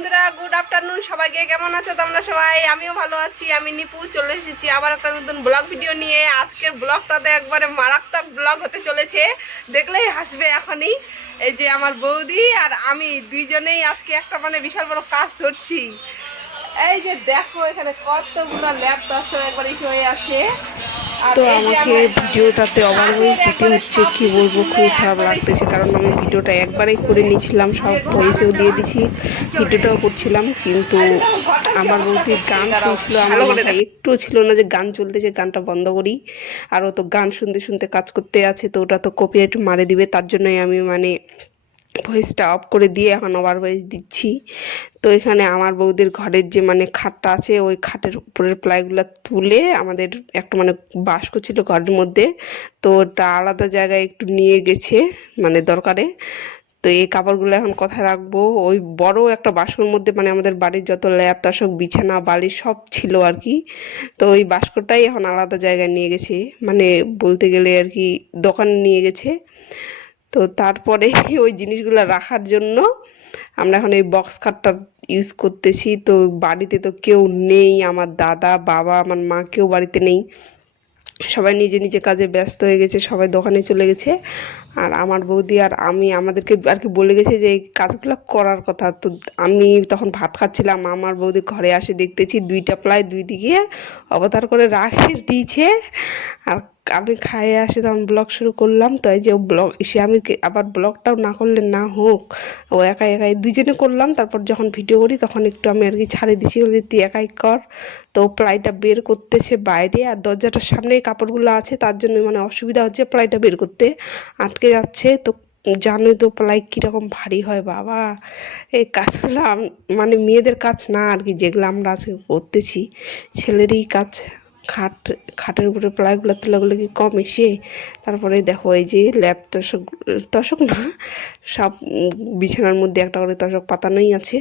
বন্ধুরা, good afternoon সবাইকে। কেমন আছো তোমরা সবাই? আমিও ভালো আছি। আমি নিপু চলে এসেছি আবার একটা নতুন ব্লগ ভিডিও নিয়ে। আজকের ব্লগটাতে একবারে মারাত্মক ব্লগ হতে চলেছে, দেখলেই হাসবে এখনই। এই যে আমার বৌদি আর আমি দুইজনেই আজকে একটা বিশাল বড় কাজ ধরছি। এই যে দেখো এখানে কতগুলো ল্যাপটপ একবার ইস্যু হয়ে আছে। তো আমাকে ভিডিওটাতে ওভারভয়েস দিতে হচ্ছে, কি বলবো, খুবই খারাপ লাগতেছে। কারণ আমি ভিডিওটা একবারেই করে নিয়েছিলাম, সব ভয়েসেও দিয়ে দিছি, ভিডিওটাও করছিলাম, কিন্তু আমার বৌদি গান শুনছিল। আমার মাথায় একটুও ছিল না যে গান চলতেছে, গানটা বন্ধ করি। আর ও তো গান শুনতে শুনতে কাজ করতে আছে, তো ওটা তো কপিরাইট মারে দিবে। তার জন্যই আমি ভয়েসটা অফ করে দিয়ে এখন ওভার ভয়েস দিচ্ছি। তো এখানে আমার বৌদির ঘরের যে খাটটা আছে, ওই খাটের উপরের প্লাইগুলো তুলে আমাদের একটা বাস্ক ছিল ঘরের মধ্যে, তো ওটা আলাদা জায়গায় একটু নিয়ে গেছে দরকারে। তো এই কাপড়গুলো এখন কোথায় রাখবো? ওই বড় একটা বাস্কর মধ্যে আমাদের বাড়ির যত ল্যাপ তোশক বিছানা বালিশ সব ছিল আর কি। তো ওই বাস্কটাই এখন আলাদা জায়গায় নিয়ে গেছে, বলতে গেলে আর কি দোকানে নিয়ে গেছে। তো তারপরে ওই জিনিসগুলো রাখার জন্য আমরা এখন এই বক্স খাটটা ইউজ করতেছি। তো বাড়িতে তো কেউ নেই, আমার দাদা বাবা আমার মা কেউ বাড়িতে নেই, সবাই নিজে নিজে কাজে ব্যস্ত হয়ে গেছে, সবাই দোকানে চলে গেছে। আর আমার বৌদি আর আমি আমাদেরকে আর কি বলে গেছে যে এই কাজগুলো করার কথা। তো আমি তখন ভাত খাচ্ছিলাম, আমার বৌদি ঘরে আসে দেখতেছি দুইটা প্লাই দুই দিকে অবতার করে রাখে দিয়েছে। আর আমি খাইয়ে আসে তখন ব্লগ শুরু করলাম। তো এই যে ব্লগ এসে আমি আবার ব্লগটাও না করলে না হোক, ও একাই একাই দুইজনে করলাম। তারপর যখন ভিডিও করি তখন একটু আমি আর কি ছাড়ে দিছি, বলছি তুই একাই কর। তো প্লাইটা বের করতেছে বাইরে, আর দরজাটার সামনে কাপড়গুলো আছে, তার জন্য অসুবিধা হচ্ছে প্লাইটা বের করতে, আটকে যাচ্ছে। তো জানোই তো প্লাই কীরকম ভারী হয় বাবা। এই কাজগুলো মেয়েদের কাজ না আর কি, যেগুলো আমরা আজকে করতেছি ছেলেরই কাজ। খাটের উপরে প্লাইগুলো তোলাগুলো কি কম এসে। তারপরে দেখো এই যে ল্যাপ তোশক, তোশক না, সব বিছানার মধ্যে একটা করে তোশক পাতানোই আছে।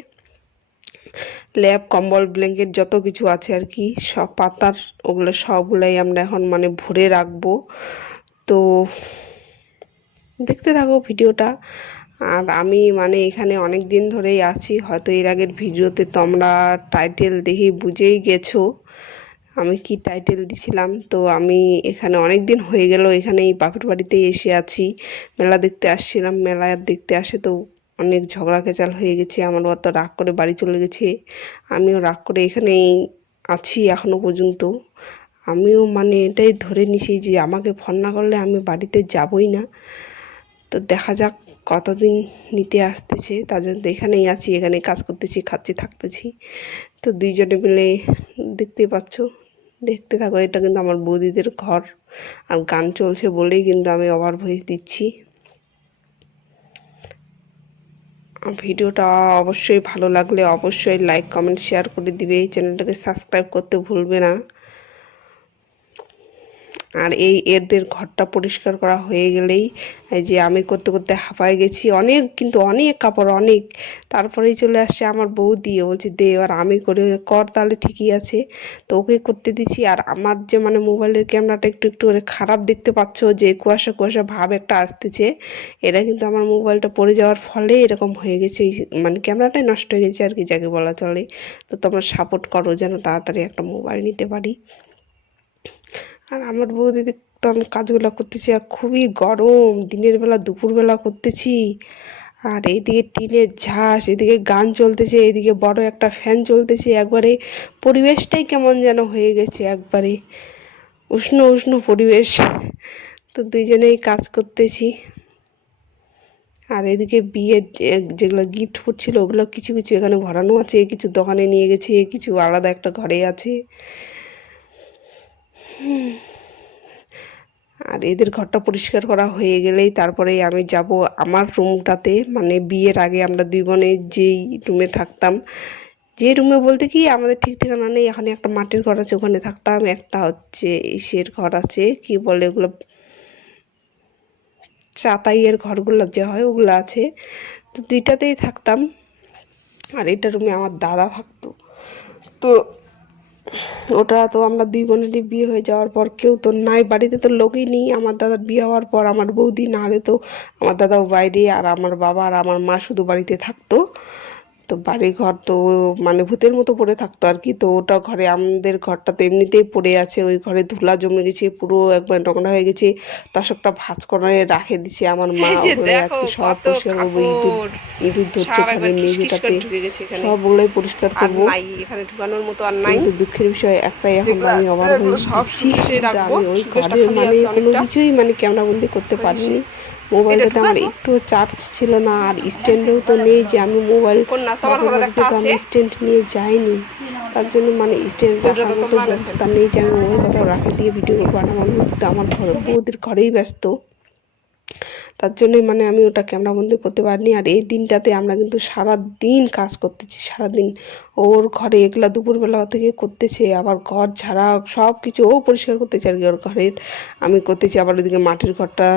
ল্যাপ কম্বল ব্ল্যাঙ্কেট যত কিছু আছে আর কি সব পাতার, ওগুলো সবগুলাই আমরা এখন ভরে রাখবো। তো দেখতে থাকো ভিডিওটা। আর আমি এখানে অনেক দিন ধরেই আছি, হয়তো এর আগের ভিডিওতে তোমরা টাইটেল দেখে বুঝেই গেছো আমি কি টাইটেল দিছিলাম। তো আমি এখানে অনেক দিন হয়ে গেল, এখানে এই বাপের বাড়িতেই এসে আছি। মেলা দেখতে আসছিলাম, মেলা দেখতে আসে তো অনেক ঝগড়া কেচাল হয়ে গেছে, আমার অত রাগ করে বাড়ি চলে গেছে। আমিও রাগ করে এখানেই আছি এখনো পর্যন্ত। আমিও এটাই ধরে নিছি যে আমাকে ফোন না করলে আমি বাড়িতে যাবই না। তো দেখা যাক কতদিন নিতে আসতেছে, তার জন্য এখানেই আছি, এখানে কাজ করতেছি, খাচ্ছি, থাকতেছি। তো দুইজনে মিলে দেখতে পাচ্ছ, দেখতে থাকো। এটা কিন্তু আমার বৌদিদের ঘর, আর গান চলছে বলেই কিন্তু আমি ওভার ভয়েস দিচ্ছি। ভিডিওটা অবশ্যই ভালো লাগলে অবশ্যই লাইক কমেন্ট শেয়ার করে দিবে, এই চ্যানেলটাকে সাবস্ক্রাইব করতে ভুলবে না। আর এদের ঘরটা পরিষ্কার করা হয়ে গেলেই এই যে আমি করতে করতে হাঁপায়ে গেছি অনেক, কিন্তু অনেক কাপড় অনেক। তারপরেই চলে আসছে আমার বৌদি, ও বলছে দে এবার আমি করে কর, তাহলে ঠিকই আছে। তো ওকে করতে দিচ্ছি। আর আমার যে মোবাইলের ক্যামেরাটা একটু একটু করে খারাপ, দেখতে পাচ্ছ যে কুয়াশা কুয়াশা ভাব একটা আসতেছে, এটা কিন্তু আমার মোবাইলটা পড়ে যাওয়ার ফলে এরকম হয়ে গেছে। ক্যামেরাটাই নষ্ট হয়ে গেছে আর কি, যাকে বলা চলে। তো তোমরা সাপোর্ট করো যেন তাড়াতাড়ি একটা মোবাইল নিতে পারি। আর আমার বৌদি তো আমি কাজগুলো করতেছি, আর খুবই গরম, দিনের বেলা দুপুরবেলা করতেছি। আর এইদিকে টিনের ঝাঁস, এদিকে গান চলতেছে, এদিকে বড় একটা ফ্যান চলতেছে, একবারে পরিবেশটাই কেমন যেন হয়ে গেছে, একবারে উষ্ণ উষ্ণ পরিবেশ। তো দুইজনেই কাজ করতেছি। আর এদিকে বিয়ের যেগুলো গিফট ফুটছিল ওগুলো কিছু কিছু এখানে ভরানো আছে, কিছু দোকানে নিয়ে গেছে, কিছু আলাদা একটা ঘরে আছে। আর এদের ঘরটা পরিষ্কার করা হয়ে গেলেই তারপরেই আমি যাব আমার রুমটাতে। বিয়ের আগে আমরা দুই বোনে যেই রুমে থাকতাম, যে রুমে বলতে কি আমাদের ঠিক ঠিকানা নেই, এখানে একটা মাটির ঘর আছে ওখানে থাকতাম, একটা হচ্ছে ইসের ঘর আছে, কি বলে ওগুলো, চাতাইয়ের ঘরগুলো যে হয় ওগুলো আছে। তো দুইটাতেই থাকতাম। আর এটা রুমে আমার দাদা থাকতো। তো ওটা তো আমরা দুই বোনেরই বিয়ে হয়ে যাওয়ার পর কেউ তো নাই বাড়িতে, তো লোকই নেই। আমার দাদার বিয়ে হওয়ার পর আমার বৌদি, না হলে তো আমার দাদাও বাইরে, আর আমার বাবা আর আমার মা শুধু বাড়িতে থাকতো। তো বাড়ি ঘর তো মানে ভূতের মতো পড়ে থাকতো আর কি। তো ওটা ঘরে, আমাদের ঘরটা তো এমনিতেই পড়ে আছে, ওই ঘরে ধুলা জমে গেছে, পুরো একবার নোংরা হয়ে গেছে। তোষকটা ভাঁজ করে রাখে দিছে আমার মা, এই যে ওগুলাই দেখো আজকে সব কত পরিষ্কার করবো। ইঁদুর কাপড় ইঁদুর ধরছে সব একবার ঘরের কিস কিস করে মেঝেটাতে, ঢুকে গেছে এখানে, সবগুলোই পরিষ্কার আর করবো। নাই এখানে ঢুকানোর মতো আর নাই। কিন্তু দুঃখের বিষয় একটাই, এখন তো যেগুলো আমি আছে ওভার এগুলো ভয়েস সব দিচ্ছি, সুকেসে কিন্তু রাখবো, আমি ওই সুকেসটা ঘরের খালি মানে আছে কোনো অনেকটা। কিছুই মানে ক্যামেরাবন্দি করতে হয়েছে পারিনি। এটা মোবাইলটাতে আমার ঢুকাবো একটু চার্জ ছিল না, আর স্ট্যান্ডেও তো নেই যে আমি মোবাইল, কোন না, তোমার বাপের ঘরে বাড়িতে একটা তো আছে, আমি স্ট্যান্ড নিয়ে যাইনি, তার জন্য মানে স্ট্যান্ড ওটা রাখার তো মতো তোমরা আনেছেন। ব্যবস্থা নেই যে আমি মোবাইল কোথাও রাখে দিয়ে ভিডিও করবো। আর আমার তো আমার ঘর বৌদির ঘরেই ব্যস্ত, তার জন্যই মানে আমি ওটা ক্যামেরাবন্দি করতে পারিনি। আর এই দিনটাতে আমরা কিন্তু সারা দিন কাজ করতেছি, সারাদিন ওর ঘরে এগুলা দুপুরবেলা থেকে করতেছে, আবার ঘর ঝাড়া সব কিছু ও পরিষ্কার করতেছে আর কি ওর ঘরের, আমি করতেছি। আবার ওইদিকে মাটির ঘরটা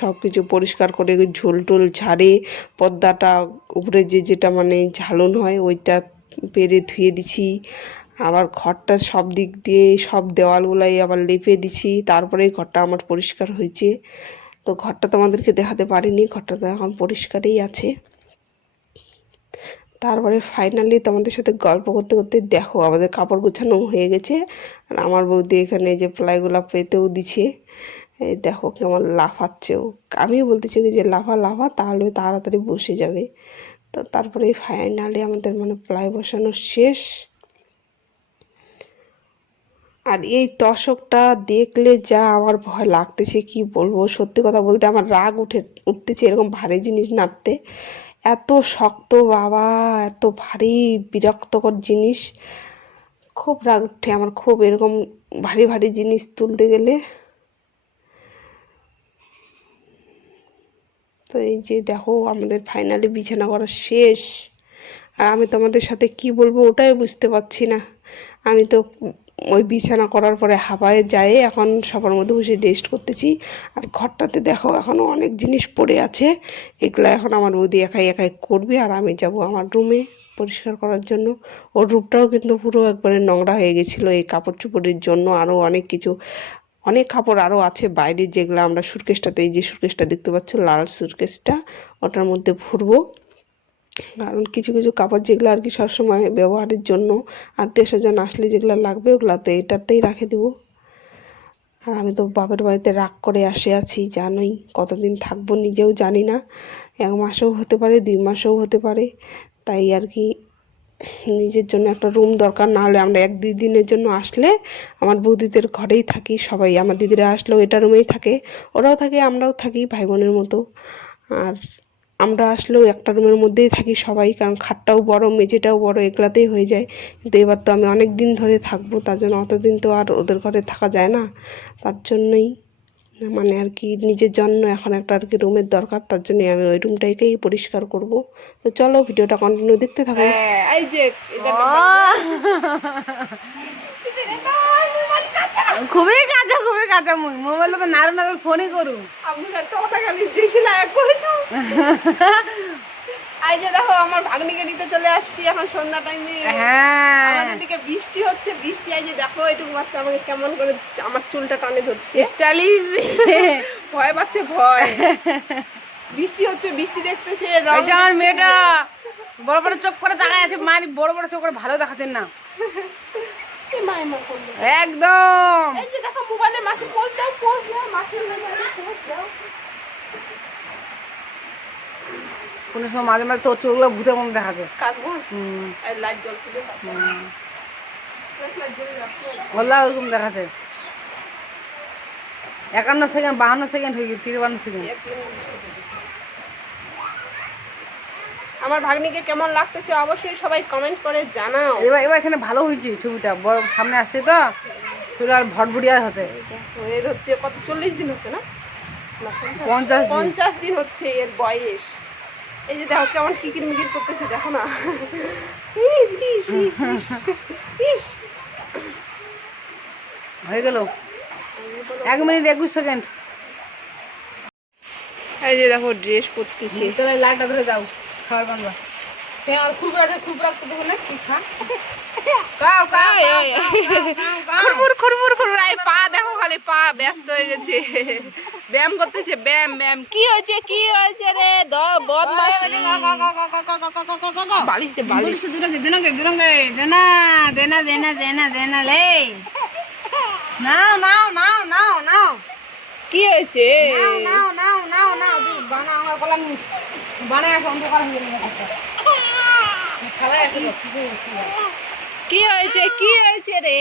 সব কিছু পরিষ্কার করে ঝোল টোল ঝাড়ে, পর্দাটা উপরে যেটা মানে ঝালন হয় ওইটা পেরে ধুয়ে দিছি। আবার ঘরটা সব দিক দিয়ে সব দেওয়ালগুলাই আবার লেপে দিছি, তারপরে ঘরটা আমার পরিষ্কার হয়েছে। তো ঘরটা তোমাদেরকে দেখাতে পারিনি, ঘরটা তো এখন পরিষ্কারই আছে। তারপরে ফাইনালি তোমাদের সাথে গল্প করতে করতে দেখো আমাদের কাপড় গোছানো হয়ে গেছে, আর আমার বৌদি এখানে যে প্লাইগুলো পেতেও দিছে। এই দেখো কেমন লাফাচ্ছেও, আমি বলতেছি যে লাফা লাফা তাহলে তাড়াতাড়ি বসে যাবে। তো তারপরে ফাইনালি আমাদের মানে প্লাই বসানো শেষ। আর এই তশকটা দেখলে যা আমার ভয় লাগতেছে কি বলবো, সত্যি কথা বলতে আমার রাগ উঠতেছে এরকম ভারী জিনিস নাড়তে, এত শক্ত বাবা, এত ভারী বিরক্তকর জিনিস, খুব রাগ উঠে আমার, খুব এরকম ভারী ভারী জিনিস তুলতে গেলে। তো এই যে দেখো আমাদের ফাইনালি বিছানা করা শেষ, আর আমি তোমাদের সাথে কি বলবো ওটাই বুঝতে পারছি না। আমি তো ওই বিছানা করার পরে হাঁপায়ে যায় এখন সবার মধ্যে বসে রেস্ট করতেছি। আর ঘরটাতে দেখো এখনও অনেক জিনিস পড়ে আছে, এগুলো এখন আমার বৌদি একাই একাই করবে, আর আমি যাব আমার রুমে পরিষ্কার করার জন্য। ওর রুমটাও কিন্তু পুরো একবারে নোংরা হয়ে গেছিলো এই কাপড় চোপড়ের জন্য, আরও অনেক কিছু, অনেক কাপড় আরও আছে বাইরে, যেগুলো আমরা সুটকেসটাতে, এই যে সুটকেসটা দেখতে পাচ্ছ লাল সুটকেসটা, ওটার মধ্যে ভরবো। কারণ কিছু কিছু কাপড় যেগুলো আর কি সবসময় ব্যবহারের জন্য, আত্মীয় স্বজন আসলে যেগুলো লাগবে ওগুলাতে এটাতেই রেখে দেবো। আর আমি তো বাপের বাড়িতে রাগ করে আছি, জানোই কতদিন থাকবো নিজেও জানি না, 1 মাসও হতে পারে 2 মাসও হতে পারে। তাই আর কি নিজের জন্য একটা রুম দরকার, না হলে আমরা 1-2 দিনের জন্য আসলে আমার বৌদিদের ঘরেই থাকি সবাই, আমার দিদিরা আসলেও এটা রুমেই থাকে, ওরাও থাকে আমরাও থাকি ভাই বোনের মতো। আর আমরা আসলেও একটা রুমের মধ্যেই থাকি সবাই, কারণ খাটটাও বড় মেঝেটাও বড়, এগুলাতেই হয়ে যায়। কিন্তু এবার তো আমি অনেক দিন ধরে থাকবো, তার জন্য অতদিন তো আর ওদের ঘরে থাকা যায় না, তার জন্যই মানে আর কি নিজের জন্য এখন একটা আর কি রুমের দরকার, তার জন্যই আমি ওই রুমটাকেই পরিষ্কার করব। তো চলো ভিডিওটা কন্টিনিউ দেখতে থাকো। এই যে খুবই কাঁচা, খুবই কাঁচা। মোবাইলে তো নাড়ু নাড়ু ফোনই করু। আমি একটা কথা খালি বেশি লাইক করেছো। এই যে দেখো আমার ভাগ্নিকে নিতে চলে আসছি এখন সন্ধ্যা টাইমে। হ্যাঁ, আমাদের দিকে বৃষ্টি হচ্ছে, বৃষ্টি এই যে দেখো এটুকু বাচ্চা আমাকে কেমন করে আমার চুলটা টানে ধরছে, স্টাইলিশ। ভয় পাচ্ছে ভয়। বৃষ্টি হচ্ছে, বৃষ্টি দেখতেছে, রং এটা আমার দেখতেছে। মেয়েটা বড় বড় চোখ করে তাকায় আছে, মারি বড় বড় চোখ করে ভালো দেখাচ্ছেন না কি মাইমা করলো। একদম। এই যে দেখো মোবাইলে মাসি পোস্ট দাও, পোস্ট দাও, মাসির মোবাইলে পোস্ট দাও। কোনো সময় মাঝে মাঝে তোর চোখগুলো ভূতের মতো দেখাচ্ছে। কাটবো এই লাইট জ্বলছে, লাইট জ্বলে রাখো। ওল্লা ওরকম দেখাচ্ছে। 51 সেকেন্ড 52 সেকেন্ড হয়ে গেছে, 53 সেকেন্ড। আমার ভাগ্নিকে কেমন লাগতেছে অবশ্যই সবাই কমেন্ট করে জানাও। এবার এবার এখানে ভালো হয়েছে ছবিটা, বড় সামনে আসছে তো চুল আর ভটভটিয়া হচ্ছে। এর হচ্ছে কত 40 দিন হচ্ছে না, 50 দিন হচ্ছে এর বয়স। এই যে দেখো কেমন কিকির মিকির করতেছে, দেখো না। ইস ইস ইস ইস। হয়ে গেল 1 মিনিট 21 সেকেন্ড। এই যে দেখো ড্রেস পরতেছে। তাহলে লাইটটা ধরে যাও, খাবার বানবা। খুরমুর খুরমুর খুরমুর এই পা দেখো খালি পা ব্যস্ত হয়ে গেছে ব্যায়াম করতেছে ব্যায়াম ব্যায়াম কি হয়েছে রে বদমাশ বালিশ দে বালিশ কি হয়েছে কি হয়েছে রে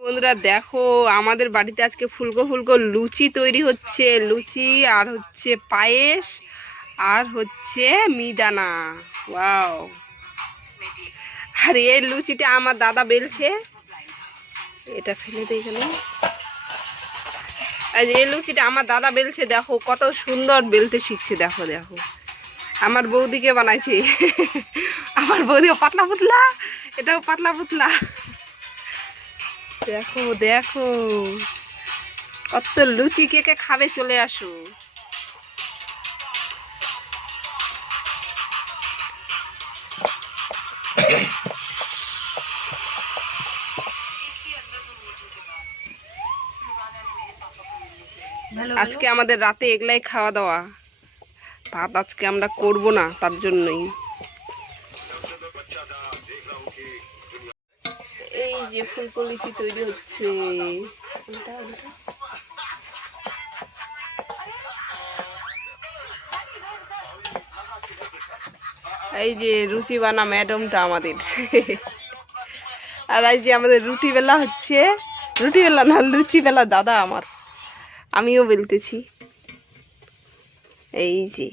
বন্ধুরা দেখো আমাদের বাড়িতে আজকে ফুলকো ফুলকো লুচি তৈরি হচ্ছে লুচি আর হচ্ছে পায়েস আর হচ্ছে মিদানা ওয়াও আর এই লুচিটা আমার দাদা বেলছে এটা ফেলে দে এখানে আর এই লুচিটা আমার দাদা বেলছে দেখো কত সুন্দর বেলতে শিখছে দেখো দেখো আমার বৌদিকে বানাইছে আমার বৌদিও পাতলা পুতলা এটাও পাতলা পুতলা দেখো দেখো কত লুচি কে কে খাবে চলে আসো আজকে আমাদের রাতে এগুলাই খাওয়া দাওয়া ভাত আজকে আমরা করব না তার জন্যই এই যে ফুলকো লুচি তৈরি হচ্ছে এই যে রুচি বানা ম্যাডামটা আমাদের আর এই যে আমাদের রুটি বেলা হচ্ছে রুটি বেলা না লুচি বেলা দাদা আমার আমিও বেলতেছি এই যে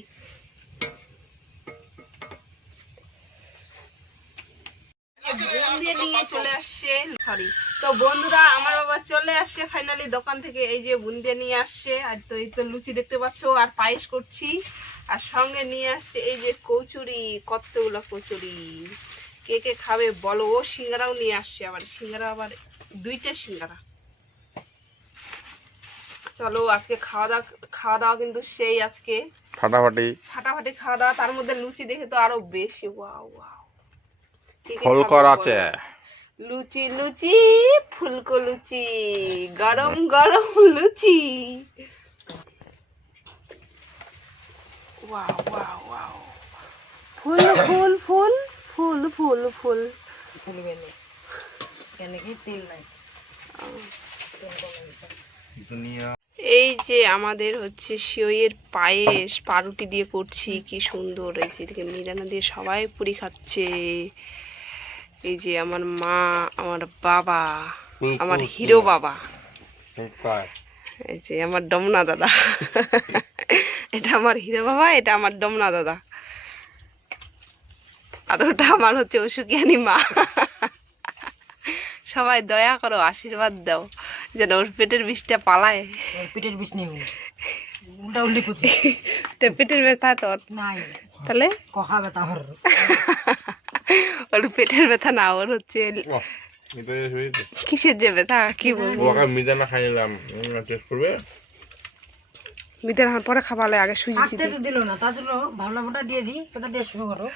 নিয়ে চলে আসছে সরি তো বন্ধুরা আমার বাবা চলে আসছে ফাইনালি দোকান থেকে এই যে বুন্দিয়া নিয়ে আসছে আর তো এই তো লুচি দেখতে পাচ্ছ আর পায়েস করছি আর সঙ্গে নিয়ে আসছে এই যে কচুরি কতগুলো কচুরি কে কে খাবে বলো ও সিঙ্গারাও নিয়ে আসছে আবার সিঙ্গারা আবার 2টা সিঙ্গারা চলো আজকে খাওয়া দাওয়া কিন্তু সেই আজকে ফাটাফাটি খাওয়া দাওয়া তার মধ্যে লুচি দেখে তো আরো বেশি ওয়াও ওয়াও ফল করা আছে লুচি লুচি ফুলকো লুচি গরম গরম লুচি ওয়াও ওয়াও ওয়াও ফুল ফুল ফুল ফুল ফুল ফুল এই যে আমাদের হচ্ছে সেওইয়ের পায়েস পাউরুটি দিয়ে করছি কি সুন্দর এই যে এদিকে মিরানা দিয়ে সবাই পুরি খাচ্ছে এই যে আমার মা আমার বাবা আমার হিরো বাবা এই যে আমার ডমনা দাদা এটা আমার হিরো বাবা এটা আমার ডমনা দাদা আর ওটা আমার হচ্ছে অসুখিয়ানি মা সবাই দয়া করো আশীর্বাদ দাও যেন ওর পেটের বিষটা পালায় পেটের বিষ নেই উল্টা উল্টি করছে পেটের ব্যথা তোর তাহলে কখা ব্যথা ওর পেটের ব্যথা না ওর হচ্ছে কিসের যে ব্যথা কি বলবো মিদানা খাই নিলাম টেস্ট করবে মিদানা পরে খাবালে আগে সুজি দিল না তার জন্য ভাবলাম ওটা দিয়ে দিই ওটা দিয়ে শুরু করো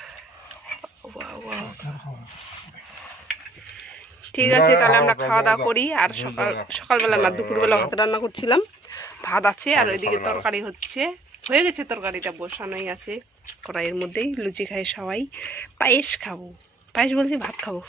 ঠিক আছে তাহলে আমরা খাওয়া দাওয়া করি আর সকালবেলা না দুপুরবেলা ভাত রান্না করছিলাম ভাত আছে আর ওইদিকে তরকারি হচ্ছে হয়ে গেছে তরকারিটা বসানোই আছে কড়াইয়ের মধ্যেই লুচি খাই সবাই পায়েস খাবো পায়েস বলছি ভাত খাবো